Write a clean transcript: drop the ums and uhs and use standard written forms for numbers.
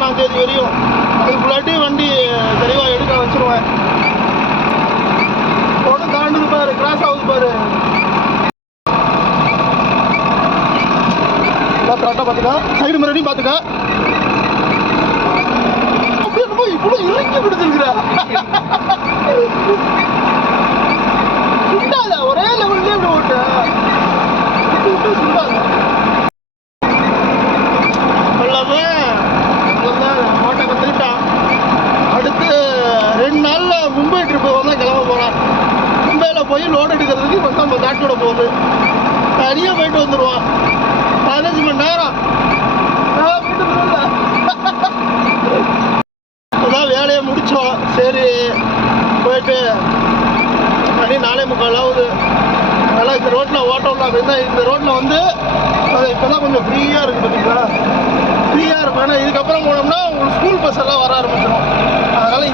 31 வரையும். அதுக்குள்ளாட்டி வண்டி தெளிவாக எடுக்க வச்சுருவேன். ஒன்று தாண்டுது பாரு, கிராஸ் ஆகுது பாரு. கரெக்டாக பார்த்துக்கா, சைடு முன்னாடி பார்த்துக்கா. அப்படியே ரொம்ப இவ்வளோ இறங்கி விடுதுங்கிறா. சுண்டாத ஒரே லெவல்லே இப்படி ஓட்டு விட்டு சுண்டாத. அவ்வளோதான் ஓட்ட கற்றுக்கிட்டான். அடுத்து 2 நாளில் மும்பை ட்ரிப்பு வந்து கிளம்ப போகிறான். மும்பையில் போய் லோடு எடுக்கிறதுக்கு இப்போ நம்ம காட்டோட போகுது. தனியாக போயிட்டு வந்துடுவான். 15 மணி நேரம் போயிட்டு வந்துடும்ல. அதான் வேலையை முடித்தோம். சரி போயிட்டு மணி 4:45 ஆகுது. அதனால் இந்த ரோட்டில் ஓட்டோம்ல அப்படின்னா இந்த ரோட்டில் வந்து அது இப்போ தான் கொஞ்சம் ஃப்ரீயாக இருக்குது பார்த்தீங்களா. ஃப்ரீயாக இருக்கும். ஏன்னா இதுக்கப்புறம் போனோம்னா உங்களுக்கு ஸ்கூல் பஸ் எல்லாம் வர ஆரம்பிச்சிடும். அதனால்